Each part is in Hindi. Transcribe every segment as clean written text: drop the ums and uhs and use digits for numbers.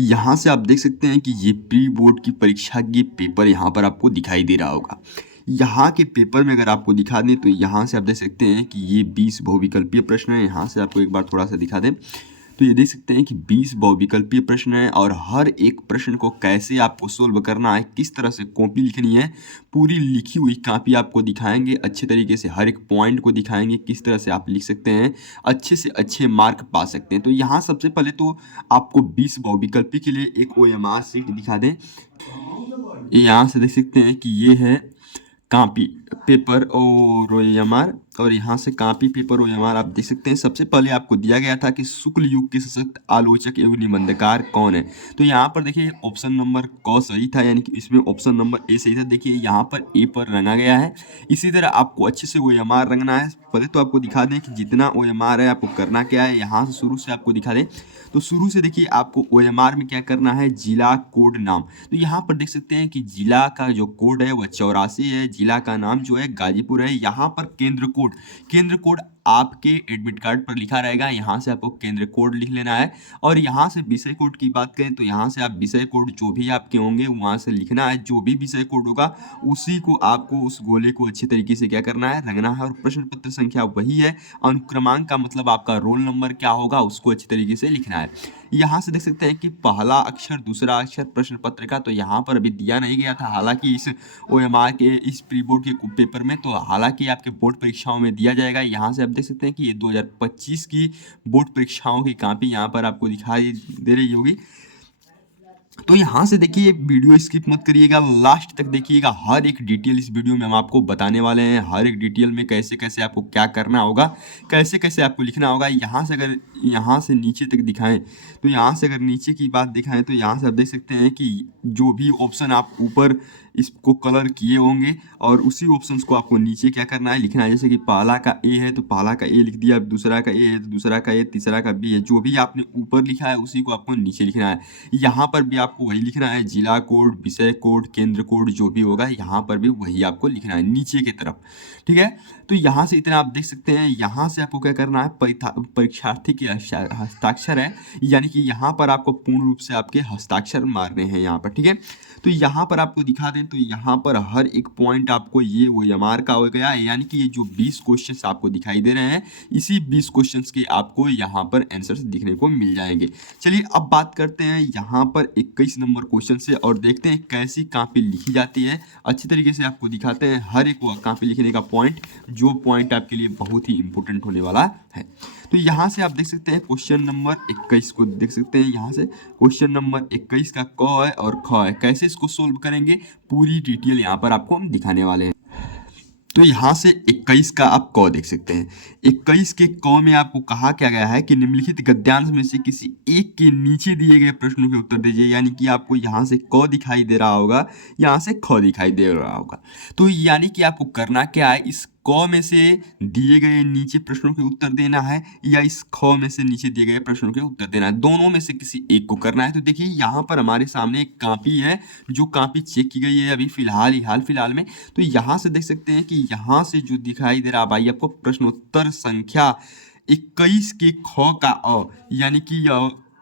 यहाँ से आप देख सकते हैं कि ये प्री बोर्ड की परीक्षा के पेपर यहाँ पर आपको दिखाई दे रहा होगा। यहाँ के पेपर में अगर आपको दिखा दें तो यहाँ से आप देख सकते हैं कि ये 20 बहुविकल्पीय प्रश्न है। यहाँ से आपको एक बार थोड़ा सा दिखा दें तो ये देख सकते हैं कि 20 बहुविकल्पीय प्रश्न है और हर एक प्रश्न को कैसे आपको सोल्व करना है, किस तरह से कॉपी लिखनी है, पूरी लिखी हुई कॉपी आपको दिखाएंगे। अच्छे तरीके से हर एक पॉइंट को दिखाएंगे, किस तरह से आप लिख सकते हैं, अच्छे से अच्छे मार्क पा सकते हैं। तो यहाँ सबसे पहले तो आपको 20 बहुविकल्पी के लिए एक OMR शीट दिखा दें। यहाँ से देख सकते हैं कि ये है कॉपी पेपर और OMR, और यहाँ से कॉपी पेपर OMR आप देख सकते हैं। सबसे पहले आपको दिया गया था कि शुक्ल युग के सशक्त आलोचक एवं निबंधकार कौन है। तो यहाँ पर देखिए ऑप्शन नंबर क सही था, यानी कि इसमें ऑप्शन नंबर ए सही था। देखिए यहाँ पर ए पर रंगा गया है। इसी तरह आपको अच्छे से OMR रंगना है। पहले तो आपको दिखा दें कि जितना OMR है आपको करना क्या है। यहाँ से शुरू से आपको दिखा दें तो शुरू से देखिए आपको OMR में क्या करना है, जिला कोड नाम। तो यहाँ पर देख सकते हैं कि जिला का जो कोड है वह 84 है। जिला का नाम जो है गाजीपुर है। यहाँ पर केंद्र कोड आपके एडमिट कार्ड पर लिखा रहेगा। यहाँ से आपको केंद्र कोड लिख लेना है। और यहाँ से विषय कोड की बात करें तो यहाँ से आप विषय कोड जो भी आपके होंगे वहाँ से लिखना है। जो भी विषय कोड होगा उसी को आपको, उस गोले को अच्छे तरीके से क्या करना है, रंगना है। और प्रश्न पत्र संख्या वही है। अनुक्रमांक का मतलब आपका रोल नंबर क्या होगा उसको अच्छे तरीके से लिखना है। यहाँ से देख सकते हैं कि पहला अक्षर दूसरा अक्षर प्रश्न पत्र का तो यहाँ पर अभी दिया नहीं गया था, हालांकि इस OMR के इस प्री बोर्ड के पेपर में, तो हालांकि आपके बोर्ड परीक्षाओं में दिया जाएगा। यहाँ से आप देख सकते हैं कि ये 2025 की बोर्ड परीक्षाओं की कॉपी यहाँ पर आपको दिखाई दे रही होगी। तो यहाँ से देखिए वीडियो स्किप मत करिएगा, लास्ट तक देखिएगा। हर एक डिटेल इस वीडियो में हम आपको बताने वाले हैं। हर एक डिटेल में कैसे कैसे आपको क्या करना होगा, कैसे कैसे आपको लिखना होगा। यहाँ से अगर यहाँ से नीचे तक दिखाएं तो यहाँ से अगर नीचे की बात दिखाएं तो यहाँ से आप देख सकते हैं कि जो भी ऑप्शन आप ऊपर इसको कलर किए होंगे और उसी ऑप्शंस को आपको नीचे क्या करना है, लिखना है। जैसे कि पहला का ए है तो पहला का ए लिख दिया, दूसरा का ए है तो दूसरा का ए, तीसरा का बी है। जो भी आपने ऊपर लिखा है उसी को आपको नीचे लिखना है। यहाँ पर भी आपको वही लिखना है, जिला कोड, विषय कोड, केंद्र कोड जो भी होगा यहाँ पर भी वही आपको लिखना है नीचे की तरफ। ठीक है, तो यहाँ से इतना आप देख सकते हैं। यहाँ से आपको क्या करना है, परीक्षार्थी के हस्ताक्षर है, यानी कि यहाँ पर आपको पूर्ण रूप से आपके हस्ताक्षर मारने हैं यहाँ पर। ठीक है, तो यहाँ पर आपको दिखा दें तो यहाँ पर हर एक पॉइंट आपको ये OMR का हो गया है, यानी कि ये जो 20 क्वेश्चंस आपको दिखाई दे रहे हैं इसी 20 क्वेश्चंस के आपको यहाँ पर आंसर्स दिखने को मिल जाएंगे। चलिए अब बात करते हैं यहाँ पर 21 नंबर क्वेश्चन से और देखते हैं कैसी कॉपी लिखी जाती है। अच्छी तरीके से आपको दिखाते हैं हर एक कॉपी लिखने का पॉइंट, जो पॉइंट आपके लिए बहुत ही इंपॉर्टेंट होने वाला है। तो यहाँ से आप देख सकते हैं क्वेश्चन नंबर 21 को देख सकते हैं। यहाँ से क्वेश्चन नंबर 21 का क है और ख है, कैसे इसको सोल्व करेंगे पूरी डिटेल यहाँ पर आपको हम दिखाने वाले हैं। तो यहाँ से 21 का आप क देख सकते हैं। 21 के क में आपको कहा क्या गया है कि निम्नलिखित गद्यांश में से किसी एक के नीचे दिए गए प्रश्नों के उत्तर दीजिए, यानी कि आपको यहाँ से क दिखाई दे रहा होगा, यहाँ से ख दिखाई दे रहा होगा। तो यानी कि आपको करना क्या है, इस क में से दिए गए नीचे प्रश्नों के उत्तर देना है या इस ख में से नीचे दिए गए प्रश्नों के उत्तर देना है, दोनों में से किसी एक को करना है। तो देखिए यहाँ पर हमारे सामने एक कॉपी है, जो कॉपी चेक की गई है अभी हाल फिलहाल में। तो यहाँ से देख सकते हैं कि यहाँ से जो दिखाई दे रहा है भाई आपको प्रश्नोत्तर संख्या 21 के ख का अ, यानी कि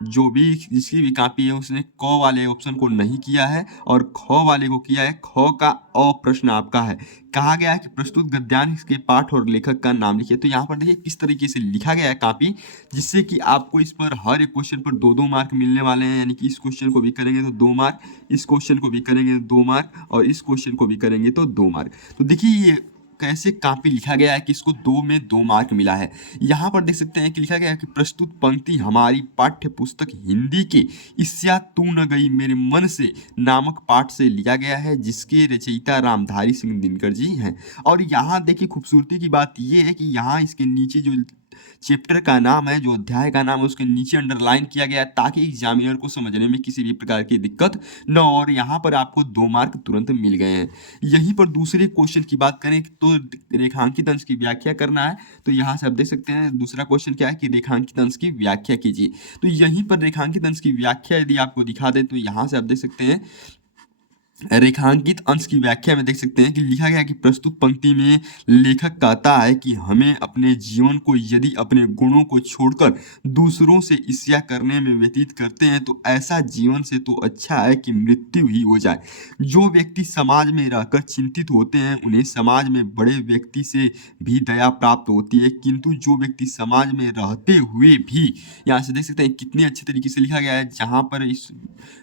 जो भी जिसकी भी कॉपी है उसने क वाले ऑप्शन को नहीं किया है और ख वाले को किया है। ख का अ प्रश्न आपका है, कहा गया है कि प्रस्तुत गद्यांश के पाठ और लेखक का नाम लिखिए। तो यहाँ पर देखिए किस तरीके से लिखा गया है कॉपी, जिससे कि आपको इस पर हर एक क्वेश्चन पर 2-2 मार्क मिलने वाले हैं। यानी कि इस क्वेश्चन को भी करेंगे तो 2 मार्क, इस क्वेश्चन को भी करेंगे तो 2 मार्क और इस क्वेश्चन को भी करेंगे तो 2 मार्क। तो देखिए ये कैसे कॉपी लिखा गया है कि इसको 2 में 2 मार्क मिला है। यहाँ पर देख सकते हैं कि लिखा गया है कि प्रस्तुत पंक्ति हमारी पाठ्य पुस्तक हिंदी के ईस्या तू न गई मेरे मन से नामक पाठ से लिया गया है, जिसके रचयिता रामधारी सिंह दिनकर जी हैं। और यहाँ देखिए खूबसूरती की बात ये है कि यहाँ इसके नीचे जो चैप्टर का नाम है, जो अध्याय का नाम है, उसके नीचे अंडरलाइन किया गया है ताकि एग्जामिनर को समझने में किसी भी प्रकार की दिक्कत न हो। और यहाँ पर आपको 2 मार्क तुरंत मिल गए हैं। यहीं पर दूसरे क्वेश्चन की बात करें तो रेखांकित अंश की व्याख्या करना है। तो यहाँ से आप देख सकते हैं दूसरा क्वेश्चन क्या है कि रेखांकित अंश की व्याख्या कीजिए। तो यहीं पर रेखांकित अंश की व्याख्या यदि आपको दिखा दें तो यहाँ से आप देख सकते हैं रेखांकित अंश की व्याख्या में देख सकते हैं कि लिखा गया है कि प्रस्तुत पंक्ति में लेखक कहता है कि हमें अपने जीवन को यदि अपने गुणों को छोड़कर दूसरों से ईर्ष्या करने में व्यतीत करते हैं तो ऐसा जीवन से तो अच्छा है कि मृत्यु ही हो जाए। जो व्यक्ति समाज में रहकर चिंतित होते हैं उन्हें समाज में बड़े व्यक्ति से भी दया प्राप्त होती है, किंतु जो व्यक्ति समाज में रहते हुए भी, यहाँ से देख सकते हैं कितने अच्छे तरीके से लिखा गया है, जहाँ पर इस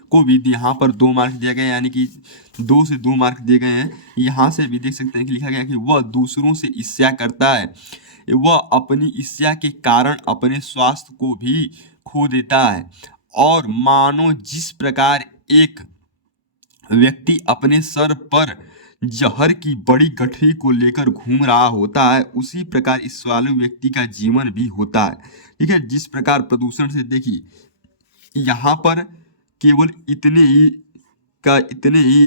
को भी यहाँ पर 2 मार्क दिया गया है, यानी कि 2 से 2 मार्क दिए गए हैं। यहाँ से भी देख सकते हैं कि लिखा गया है कि वह दूसरों से ईर्ष्या करता है, वह अपनी ईर्ष्या के कारण अपने स्वास्थ्य को भी खो देता है, और मानो जिस प्रकार एक व्यक्ति अपने सर पर जहर की बड़ी गठरी को लेकर घूम रहा होता है, उसी प्रकार ईर्ष्यालु व्यक्ति का जीवन भी होता है। ठीक है, जिस प्रकार प्रदूषण से देखिए, यहाँ पर केवल इतने ही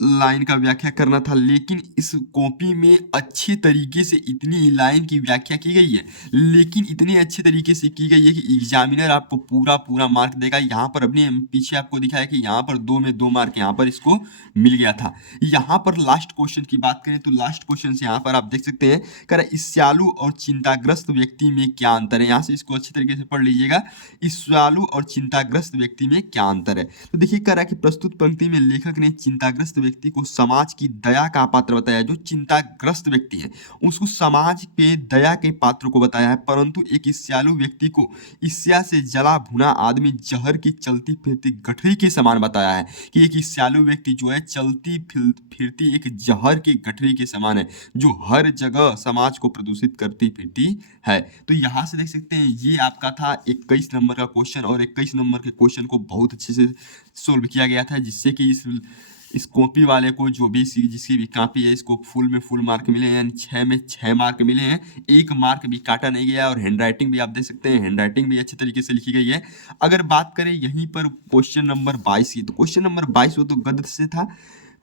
लाइन का व्याख्या करना था, लेकिन इस कॉपी में अच्छे तरीके से इतनी ही लाइन की व्याख्या की गई है, लेकिन इतने अच्छे तरीके से की गई है कि एग्जामिनर आपको पूरा मार्क देगा। यहाँ पर अपने पीछे आपको दिखाया कि यहाँ पर 2 में 2 मार्क यहाँ पर इसको मिल गया था। यहाँ पर लास्ट क्वेश्चन की बात करें तो लास्ट क्वेश्चन से यहाँ पर आप देख सकते हैं, कह रहा है ईर्ष्यालु और चिंताग्रस्त व्यक्ति में क्या अंतर है। यहाँ से इसको अच्छे तरीके से पढ़ लीजिएगा, ईर्ष्यालु और चिंताग्रस्त व्यक्ति में क्या अंतर है। तो देखिए, कह रहा है कि प्रस्तुत पंक्ति में लेखक ने चिंताग्रस्त व्यक्ति को समाज की दया का पात्र बताया। जो चिंताग्रस्त व्यक्ति है उसको समाज के दया के पात्र को बताया है, परंतु एक ईर्ष्यालु व्यक्ति को ईर्ष्या से जला भुना आदमी जहर की चलती फिरती गठरी के समान बताया है, कि एक ईर्ष्यालु व्यक्ति जो है चलती फिरती एक जहर की गठरी के समान है, जो हर जगह समाज को प्रदूषित करती फिरती है। तो यहाँ से देख सकते हैं ये आपका था 21 नंबर का क्वेश्चन, और 21 नंबर के क्वेश्चन को बहुत अच्छे से सोल्व किया गया था, जिससे कि इस कॉपी वाले को जो भी जिसकी भी कॉपी है इसको फुल में फुल मार्क मिले हैं, यानी 6 में 6 मार्क मिले हैं, 1 मार्क भी काटा नहीं गया। और हैंडराइटिंग भी आप देख सकते हैं, हैंडराइटिंग भी अच्छे तरीके से लिखी गई है। अगर बात करें यहीं पर क्वेश्चन नंबर 22 की, तो क्वेश्चन नंबर 22 वो तो गद्य से था।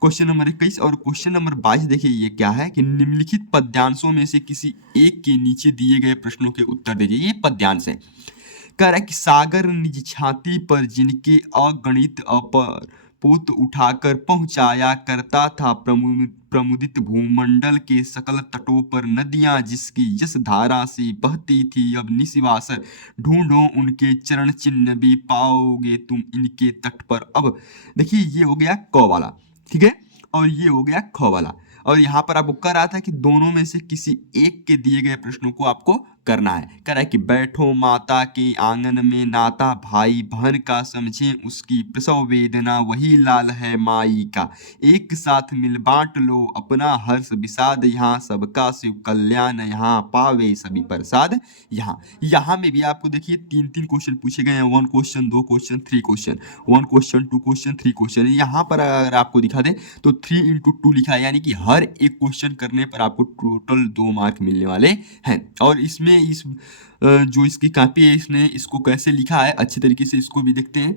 क्वेश्चन नंबर 21 और क्वेश्चन नंबर 22 देखिए ये क्या है कि निम्नलिखित पद्यांशों में से किसी एक के नीचे दिए गए प्रश्नों के उत्तर दीजिए। ये पद्यांश है। कह रहा है कि सागर निज छाती पर जिनके अगणित अपर पोत उठाकर पहुंचाया करता था, प्रमुदित भूमंडल के सकल तटों पर नदियां जिसकी यश धारा से बहती थी, अब निशिवासर ढूंढो उनके चरण चिन्ह भी पाओगे तुम इनके तट पर। अब देखिए ये हो गया क वाला, ठीक है, और ये हो गया ख वाला, और यहाँ पर आपको कह रहा था कि दोनों में से किसी एक के दिए गए प्रश्नों को आपको करना है। कह रहा है कि बैठो माता के आंगन में नाता, भाई बहन का समझे उसकी प्रसव वेदना, वही लाल है माई का, एक साथ मिल बांट लो अपना हर्ष विषाद, यहाँ सबका शिव कल्याण, यहाँ पावे सभी प्रसाद। यहाँ में भी आपको देखिए 3 क्वेश्चन पूछे गए हैं, 1 question 2 question 3 question, 1 question 2 question 3 question. यहाँ पर अगर आपको दिखा दे तो 3 into 2 लिखा है, यानी कि हर एक क्वेश्चन करने पर आपको टोटल 2 मार्क मिलने वाले हैं। और इसमें जो इसकी कॉपी है इसने इसको कैसे लिखा है अच्छे तरीके से इसको भी देखते हैं।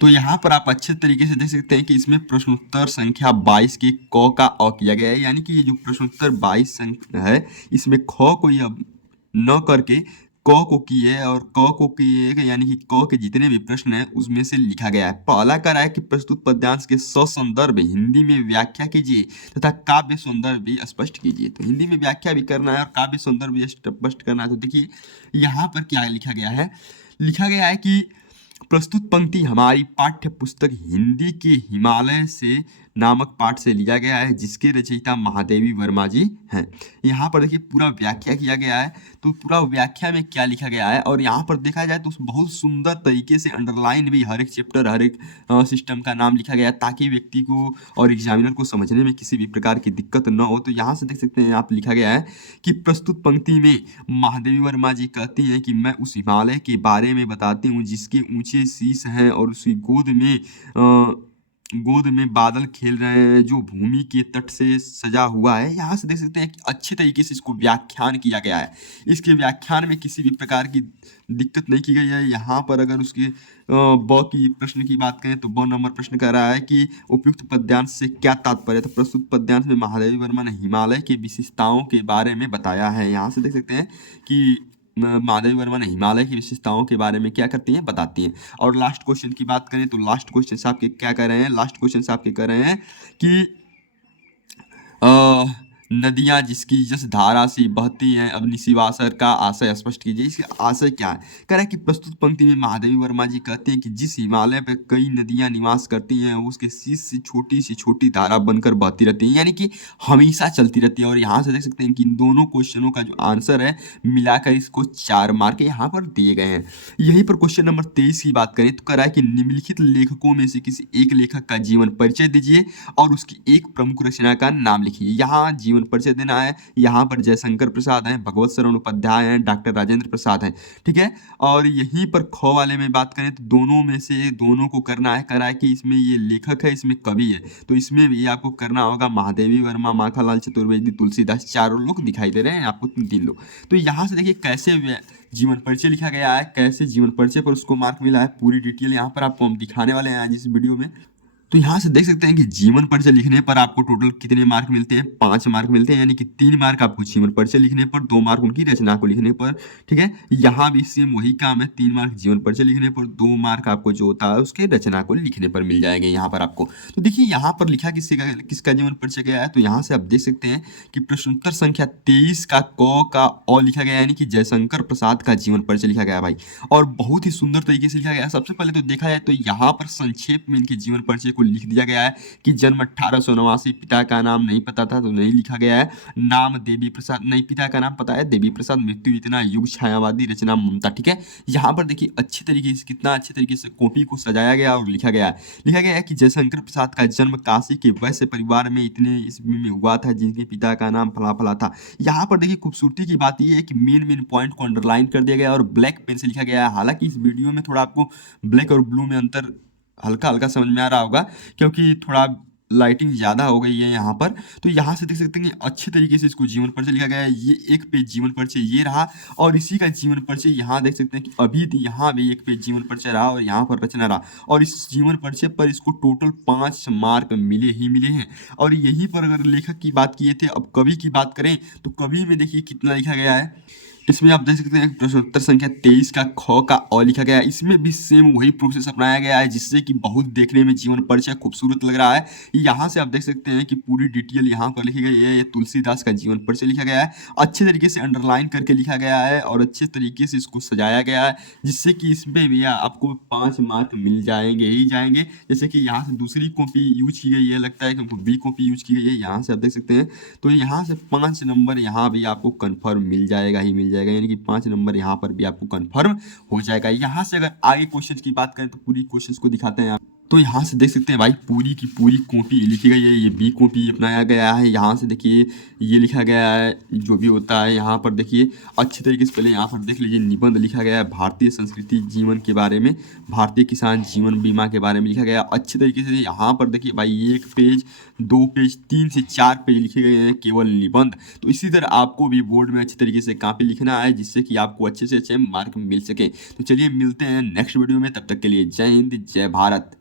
तो यहाँ पर आप अच्छे तरीके से देख सकते हैं कि इसमें प्रश्नोत्तर संख्या 22 के क का अ किया गया है, यानी कि ये जो प्रश्नोत्तर 22 संख्या है इसमें ख को ये अब न करके क को किए और क को किए, यानी कि क के जितने भी प्रश्न हैं उसमें से लिखा गया है। पहला कह रहा है कि प्रस्तुत पद्यांश के ससंदर्भ हिंदी में व्याख्या कीजिए तथा काव्य सौंदर्य भी स्पष्ट कीजिए। तो हिंदी में व्याख्या भी करना है और काव्य सौंदर्य भी स्पष्ट करना है। तो देखिए यहाँ पर क्या लिखा गया है, लिखा गया है कि प्रस्तुत पंक्ति हमारी पाठ्य पुस्तक हिंदी के हिमालय से नामक पाठ से लिया गया है, जिसके रचयिता महादेवी वर्मा जी हैं। यहाँ पर देखिए पूरा व्याख्या किया गया है, तो पूरा व्याख्या में क्या लिखा गया है, और यहाँ पर देखा जाए तो बहुत सुंदर तरीके से अंडरलाइन भी हर एक चैप्टर हर एक सिस्टम का नाम लिखा गया है, ताकि व्यक्ति को और एग्जामिनर को समझने में किसी भी प्रकार की दिक्कत न हो। तो यहाँ से देख सकते हैं आप लिखा गया है कि प्रस्तुत पंक्ति में महादेवी वर्मा जी कहती हैं कि मैं उस हिमालय के बारे में बताती हूँ जिसके ऊंचे शीश हैं और उसकी गोद में बादल खेल रहे हैं, जो भूमि के तट से सजा हुआ है। यहाँ से देख सकते हैं कि अच्छे तरीके से इसको व्याख्यान किया गया है। इसके व्याख्यान में किसी भी प्रकार की दिक्कत नहीं की गई है। यहाँ पर अगर उसके ब की प्रश्न की बात करें तो ब नंबर प्रश्न कह रहा है कि उपयुक्त पद्यांश से क्या तात्पर्य। तो प्रस्तुत पद्यांश में महादेवी वर्मा ने हिमालय की विशेषताओं के बारे में बताया है। यहाँ से देख सकते हैं कि महादेवी वर्मा ने हिमालय की विशेषताओं के बारे में क्या करती हैं, बताती हैं। और लास्ट क्वेश्चन की बात करें तो लास्ट क्वेश्चन आपके क्या कह रहे हैं, लास्ट क्वेश्चन आपके कह रहे हैं कि नदियाँ जिसकी जस धारा से बहती हैं, अब निशिवासर का आशय स्पष्ट कीजिए। इसका आशय क्या है? कह रहा है कि प्रस्तुत पंक्ति में महादेवी वर्मा जी कहते हैं कि जिस हिमालय पे कई नदियाँ निवास करती हैं, उसके शीर्ष से छोटी धारा बनकर बहती रहती हैं, यानी कि हमेशा चलती रहती है। और यहाँ से देख सकते हैं कि इन दोनों क्वेश्चनों का जो आंसर है, मिलाकर इसको 4 मार्क यहाँ पर दिए गए हैं। यहीं पर क्वेश्चन नंबर 23 की बात करें तो कह रहा है कि निम्नलिखित लेखकों में से किसी एक लेखक का जीवन परिचय दीजिए और उसकी एक प्रमुख रचना का नाम लिखिए। यहाँ जीवन परिचय देना है। यहाँ पर जयशंकर प्रसाद हैं, भगवत शरण उपाध्याय हैं, डॉक्टर राजेंद्र प्रसाद हैं, ठीक है। और यहीं पर ख वाले में बात करें तो दोनों में से दोनों को करना है। कह रहा है कि इसमें ये लेखक है, इसमें कवि है, तो इसमें भी आपको करना होगा महादेवी वर्मा, माखनलाल चतुर्वेदी, तुलसीदास, चारों लोग दिखाई दे रहे हैं आपको, 3 लोग। तो यहाँ से देखिए कैसे जीवन परिचय लिखा गया है, कैसे जीवन परिचय पर उसको मार्क मिला है, पूरी डिटेल यहाँ पर आपको हम दिखाने वाले हैं आज इस वीडियो में। तो यहाँ से देख सकते हैं कि जीवन परिचय लिखने पर आपको टोटल कितने मार्क मिलते हैं, 5 मार्क मिलते हैं, यानी कि 3 मार्क आपको जीवन परिचय लिखने पर, 2 मार्क उनकी रचना को लिखने पर, ठीक है। यहाँ भी सेम वही काम है, 3 मार्क जीवन परिचय लिखने पर, 2 मार्क आपको जो होता है उसके रचना को लिखने पर मिल जाएंगे यहाँ पर आपको। तो देखिए यहाँ पर लिखा किसका जीवन परिचय गया है, तो यहाँ से आप देख सकते हैं कि प्रश्नोत्तर संख्या 23 का क का अ लिखा गया है, यानी कि जयशंकर प्रसाद का जीवन परिचय लिखा गया है भाई। और बहुत ही सुंदर तरीके से लिखा गया है। सबसे पहले तो देखा जाए तो यहाँ पर संक्षेप में इनके जीवन परिचय को लिख दिया गया है कि जन्म 1889, पिता का नाम नहीं पता था तो नहीं लिखा गया है, नाम देवी प्रसाद, नहीं पिता का नाम पता है देवी प्रसाद, मृत्यु इतना, युग छायावादी, रचना ममता, ठीक है। यहाँ पर देखिए अच्छी तरीके से, कितना अच्छे तरीके से कॉपी को सजाया गया और लिखा गया है कि जयशंकर प्रसाद का जन्म काशी के वैश्य परिवार में इतने ईस्वी में हुआ था जिनके पिता का नाम फला फला था। यहाँ पर देखिए खूबसूरती की बात यह है कि मेन पॉइंट को अंडरलाइन कर दिया गया और ब्लैक पेन से लिखा गया है। हालांकि इस वीडियो में थोड़ा आपको ब्लैक और ब्लू में अंतर हल्का हल्का समझ में आ रहा होगा क्योंकि थोड़ा लाइटिंग ज़्यादा हो गई है यहाँ पर। तो यहाँ से देख सकते हैं कि अच्छे तरीके से इसको जीवन परिचय लिखा गया है। ये एक पेज जीवन परिचय ये रहा और इसी का जीवन परिचय यहाँ देख सकते हैं कि अभी यहाँ भी एक पेज जीवन परिचय रहा और यहाँ पर रचना रहा और इस जीवन परिचय पर इसको टोटल 5 मार्क मिले हैं। और यहीं पर अगर लेखक की बात किए थे, अब कवि की बात करें तो कवि में देखिए कितना लिखा गया है। इसमें आप देख सकते हैं प्रश्नोत्तर संख्या 23 का ख का अ लिखा गया है। इसमें भी सेम वही प्रोसेस अपनाया गया है जिससे कि बहुत देखने में जीवन परिचय खूबसूरत लग रहा है। यहाँ से आप देख सकते हैं कि पूरी डिटेल यहाँ पर लिखी गई है। ये तुलसीदास का जीवन परिचय लिखा गया है, अच्छे तरीके से अंडरलाइन करके लिखा गया है और अच्छे तरीके से इसको सजाया गया है जिससे कि इसमें भी आपको 5 मार्क मिल जाएंगे ही जाएंगे। जैसे कि यहाँ से दूसरी कॉपी यूज की गई है, लगता है कि बी कॉपी यूज की गई है। यहाँ से आप देख सकते हैं तो यहाँ से 5 नंबर यहाँ भी आपको कन्फर्म मिल जाएगा ही मिल जाएगा, यानी कि 5 नंबर यहाँ पर भी आपको कंफर्म हो जाएगा। यहाँ से अगर आगे क्वेश्चन की बात करें तो पूरी क्वेश्चन को दिखाते हैं। तो यहाँ से देख सकते हैं भाई पूरी की पूरी कॉपी लिखी गई है, ये बी कॉपी अपनाया गया है। यहाँ से देखिए ये लिखा गया है जो भी होता है। यहाँ पर देखिए अच्छे तरीके से पहले यहाँ पर देख लीजिए निबंध लिखा गया है भारतीय संस्कृति जीवन के बारे में, भारतीय किसान जीवन बीमा के बारे में लिखा गया अच्छे तरीके से। यहाँ पर देखिए भाई 1 पेज 2 पेज 3 से 4 पेज लिखे गए हैं केवल निबंध। तो इसी तरह आपको भी बोर्ड में अच्छे तरीके से कॉपी लिखना है जिससे कि आपको अच्छे से अच्छे मार्क मिल सके। तो चलिए मिलते हैं नेक्स्ट वीडियो में, तब तक के लिए जय हिंद जय भारत।